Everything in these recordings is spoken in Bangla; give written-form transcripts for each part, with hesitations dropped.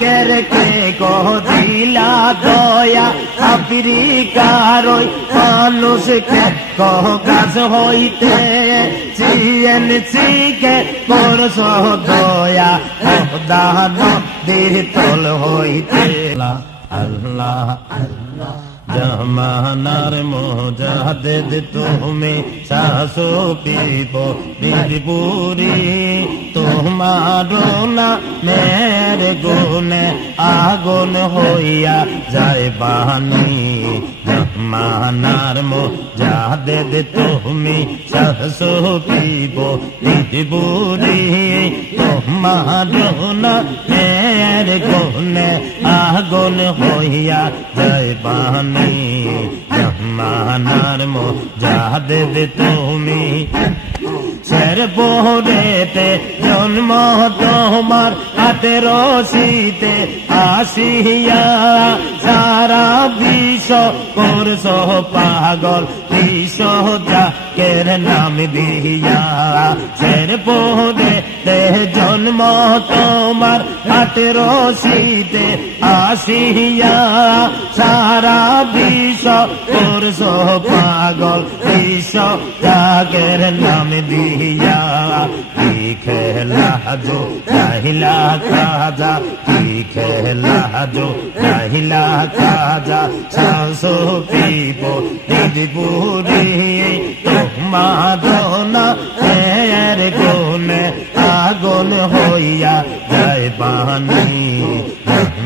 কেরে কে কহিলা দয়া আফ্রিকার ওই মানুষকে কহ গাছ হইতে চিএনসিকে করছ দয়া দান দের তল হইতে আল্লাহ আল্লাহ জামানার মুজাহিদ তুমি শাসো পিব বীরপুরি তোমার না মের গুণে আগুন হইয়া যায় বাণী জামানার মুজাহিদ তুমি শাসো পিব বীরপুরি তোমার না মের গুণে আগুন হইয়া যায় বাণী জামানার মুজাহিদ তুমি শের পোহরেতে জন্ম তোমার 1880-তে আসিয়া সারা বিশ্ব করছ পাগল বিশ্ব জাকের নাম দিয়া শের পোহরেতে জন্ম তোমার 1880-তে আসিয়া সারা বিশ্ব করছ পাগল বিশ্ব জাকের নাম দিয়া কি খেলা जो राहिला काजा की खेला जो राहिला काजा सांसो पीपो दिदपुरी तुम्हारा तेर गुने आगुन होइया जय बानी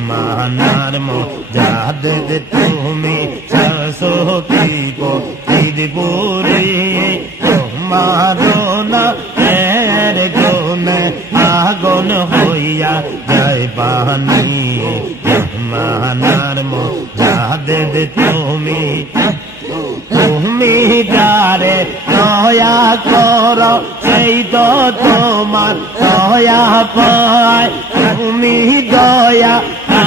मानार मुजाहिद तुमी सांसो पीपो दिदपुरी तुम्हारा तेर गुने आगुन होइया जय बानी मानार मुजाहिद तुमी তুমি যারে দয়া করো সেই তো তোমার দয়া পায় তুমি দয়া না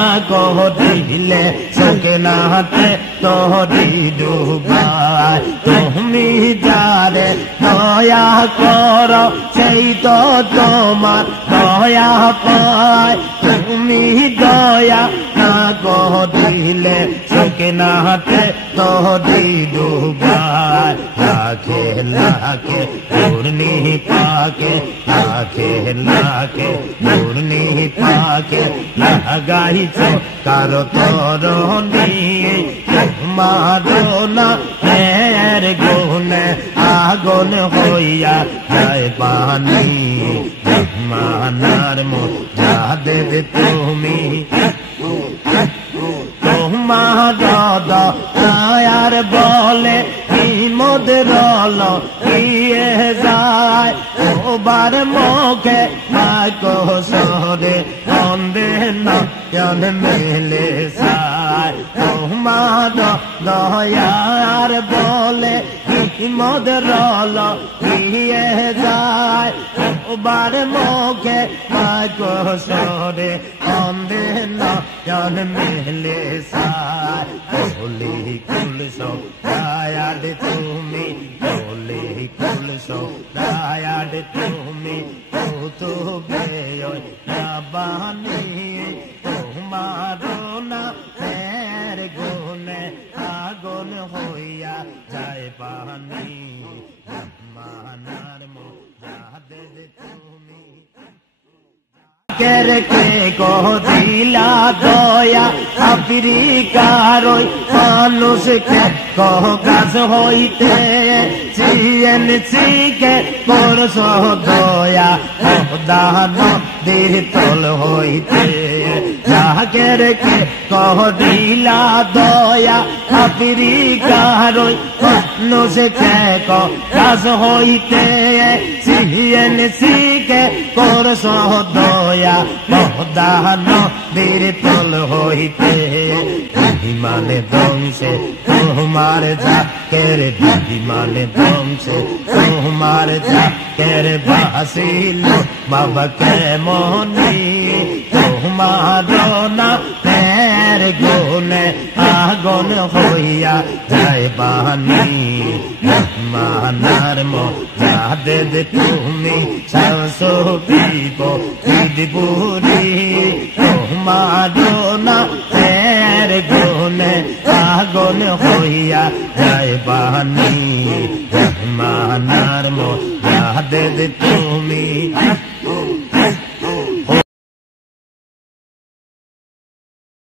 দিলে চোখে নাতে তোরি ডুবায় তুমি যারে দয়া করো সেই তো তোমার দয়া পায় তুমি দয়া না দিলে চোখে নাতে তোরি डूबाय लाखे लाखे पूर्णी पाके लाखे लाखे पूर्णी पाके लगाई चो कारो तोरनी मारो ना मेर गुने आगुन होइया जय बानी मानार मुजाहिद तुमी তোমারা দয়ার বলে মোদের ইয়ে যায় ওবার মুখে সরে অন্ধে নয়ন মেলে সায় তোমারা দয়ার বলে মোদের ইয়ে যায় ওবার মুখে সরে অন্ধে নয়ন মেলে সায় বলি কুল সব দায়াদ তুমি বলি কুল সব দায়াদ তুমি তো বেয় না বানি তোমার না ফের গুনে আগুন হইয়া যায় পানি মানার মুজাহিদ তুমি কেরে কে কহিলা দয়া আফ্রিকার ওই মানুষকে কহ গাছ হইতে চিএনসিকে করছ দয়া দান দের তল হইতে কেরে কে কহিলা দয়া আফ্রিকার ওই মানুষকে কহ গাছ হইতে চিএনসিকে করছ দয়া দান দের তল হইতে বিমানে ধ্বংসে তোমার জাকের বিমানে ধ্বংসে তোমার জাকের বাসিল বাবা কে মনি তোমার না তের গুনে আগুন হইয়া যায় বানি মানার মুজাহিদ তুমি শাসো পিব দিদপুরি মারো না এর গুনে আগুন হইয়া যায় পানি রহমানার মোজাদেদ তুমি